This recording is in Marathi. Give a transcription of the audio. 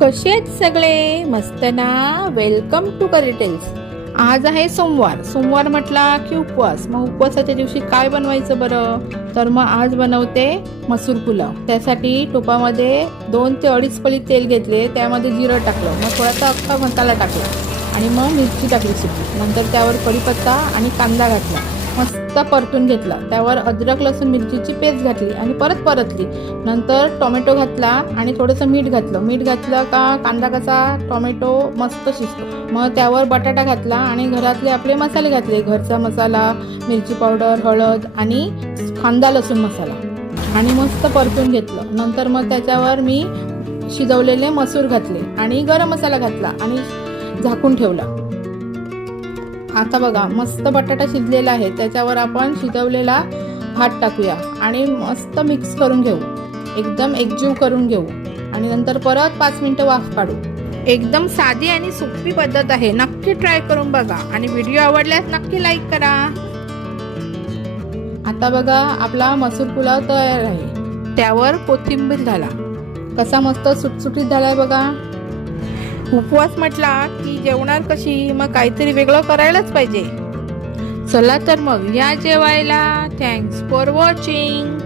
कसे आहेत सगळे? मस्त ना? Welcome to curry tales. आज आहे सोमवार. सोमवार म्हटला की उपवास. मग उपवासाच्या दिवशी काय बनवायचं बरं? तर मग आज बनवते मसूर पुलाव. त्यासाठी टोपामध्ये 2 ते 2.5 पळी तेल घेतले, त्यामध्ये जिरं टाकलं, मग थोडासा अख्खा मसाला टाकला आणि मग मिरची टाकली सुकी. नंतर त्यावर कढीपत्ता आणि कांदा घातला, मस्त परतून घेतला. त्यावर अद्रक लसूण मिरचीची पेस्ट घातली आणि परत परतली. नंतर टोमॅटो घातला आणि थोडंसं मीठ घातलं. मीठ घातलं का कांदा कसा टोमॅटो मस्त शिजतो. मग त्यावर बटाटा घातला आणि घरातले आपले मसाले घातले. घरचा मसाला, मिरची पावडर, हळद आणि कांदा लसूण मसाला आणि मस्त परतून घेतलं. नंतर मग त्याच्यावर मी शिजवलेले मसूर घातले आणि गरम मसाला घातला आणि झाकून ठेवला. आता बघा मस्त बटाटा शिजलेला आहे. त्याच्यावर आपण शिजवलेला भात टाकूया आणि मस्त मिक्स करून घेऊ, एकदम एकजीव करून घेऊ आणि नंतर परत 5 मिनिटं वाफ काढू. एकदम साधी आणि सोपी पद्धत आहे. नक्की ट्राय करून बघा आणि व्हिडिओ आवडल्यास नक्की लाईक करा. आता बघा आपला मसूर पुलाव तयार आहे. त्यावर कोथिंबीर घाला. कसा मस्त सुटसुटीत झालाय बघा. उपवास म्हटला की जेवणार कशी, मग काहीतरी वेगळं करायलाच पाहिजे. चला तर मग या जेवायला. Thanks for watching.